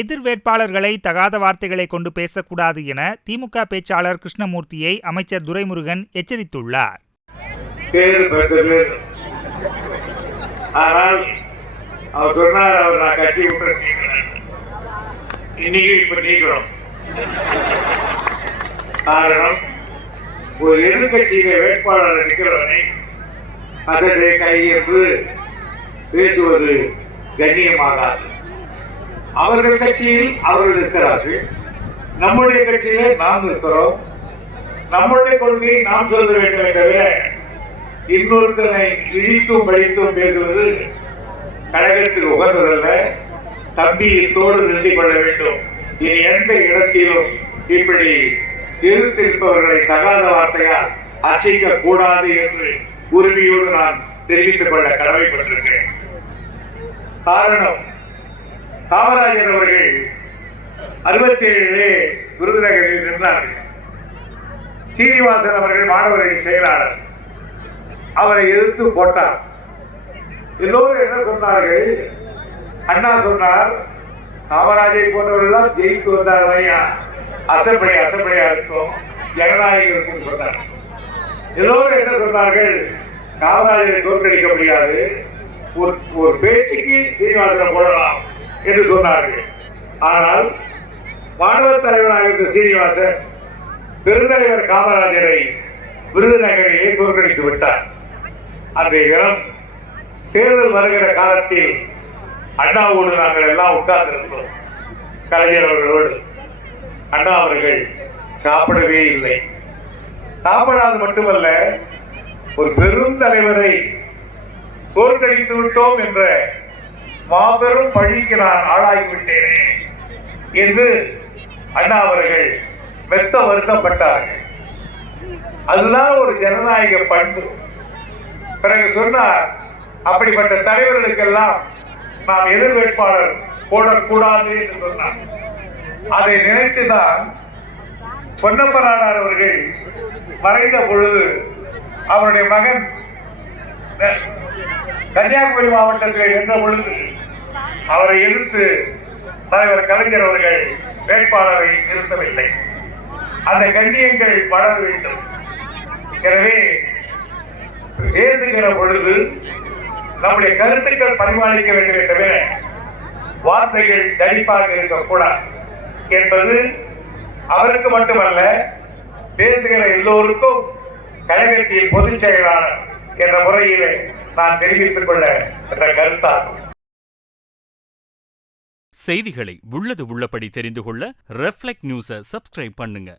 எதிர் வேட்பாளர்களை தகாத வார்த்தைகளை கொண்டு பேசக்கூடாது என திமுக பேச்சாளர் கிருஷ்ணமூர்த்தியை அமைச்சர் துரைமுருகன் எச்சரித்துள்ளார். ஆனால் அவர் சொன்னார், அவர் நான் கட்சி விட்டு இன்னைக்கு இப்ப நீக்கிறோம். காரணம், ஒரு எதிர்கட்சியில வேட்பாளர் இருக்கிறவனை அதனை கையென்று பேசுவது கண்ணியமாகாது. அவர்கள் கட்சியில் அவர்கள் இருக்கிறார்கள், நம்முடைய கட்சியிலே நாம் இருக்கிறோம். நம்முடைய கொள்கையை நாம் சொல்ல வேண்டுமே தவிர இன்னொருத்தனை இழித்தும் படித்தும் பேசுவது கழகத்தில் உகந்ததல்ல. தம்பியத்தோடு நிறுத்திக் கொள்ள வேண்டும். இனி எந்த இடத்திலும் இப்படி எதிர்த்திருப்பவர்களை தகாத வார்த்தையால் அர்ச்சிக்க கூடாது என்று உறுதியோடு நான் தெரிவித்துக் கொள்ள கடமைப்பட்டிருக்கிறேன். காரணம், காமராஜர் அவர்கள் 67 விருதுநகரில் நின்றார்கள். சீனிவாசன் அவர்கள் மாணவர்களின் செயலாளர், அவரை எதிர்த்து போட்டார். எல்லோரும் என்ன சொன்னார்கள்? அண்ணா சொன்னார், காமராஜை போன்றவர்கள் ஜெயித்து வந்தார், அசப்படியா இருக்கும், ஜனநாயகம் இருக்கும் சொன்னார். எல்லோரும் என்ன சொன்னார்கள்? காமராஜரை தோற்கடிக்க முடியாது, ஒரு பேச்சுக்கு சீனிவாசனை போடலாம் என்று சொன்னார்கள். ஆனால் மாணவர் தலைவராக இருந்த சீனிவாசன் பெருந்தலைவர் காமராஜரை விருதுநகரிலே தோற்கடித்து விட்டார். அந்த இடம் தேர்தல் வருகிற காலத்தில் அண்ணாவோடு நாங்கள் எல்லாம் உட்கார்ந்திருந்தோம். கலைஞர் அவர்களோடு அண்ணா அவர்கள் சாப்பிடவே இல்லை. சாப்பிடாது மட்டுமல்ல, ஒரு பெரும் தலைவரை தோற்கடித்து விட்டோம் என்ற மாபெரும் பழிக்கு நான் ஆளாகிவிட்டேனே என்று அண்ணா அவர்கள் மெத்த வருத்தப்பட்டார்கள். அதுதான் ஒரு ஜனநாயக பண்பு. பிறகு சொன்னார், அப்படிப்பட்ட தலைவர்களுக்கெல்லாம் நாம் எதிர் வேட்பாளர் போடக்கூடாது என்று சொன்னார். அதை நினைத்துதான் பொன்னப்பநாடார் அவர்கள் மறைந்த பொழுது அவருடைய மகன் கன்னியாகுமரி மாவட்டத்தில் இருந்த பொழுது அவரை எதிர்த்து தலைவர் கலைஞர் அவர்கள் வேட்பாளரை நிறுத்தவில்லை. அந்த கண்ணியங்கள் வளர வேண்டும். எனவே பேசுகிற பொழுது நம்முடைய கருத்துக்கள் பரிமாறிக்க வேண்டுமே தவிர வார்த்தைகள் தடிப்பாக இருக்கக்கூடாது என்பது அவருக்கு மட்டுமல்ல, பேசுகிற எல்லோருக்கும் கழகத்தில் பொதுச் செயலாளர் என்ற முறையிலே நான் தெரிவித்துக் கொள்ள என்ற கருத்தாகும். செய்திகளை உள்ளது உள்ளபடி தெரிந்து கொள்ள ரெஃப்ளெக்ட் நியூஸை சப்ஸ்கிரைப் பண்ணுங்க.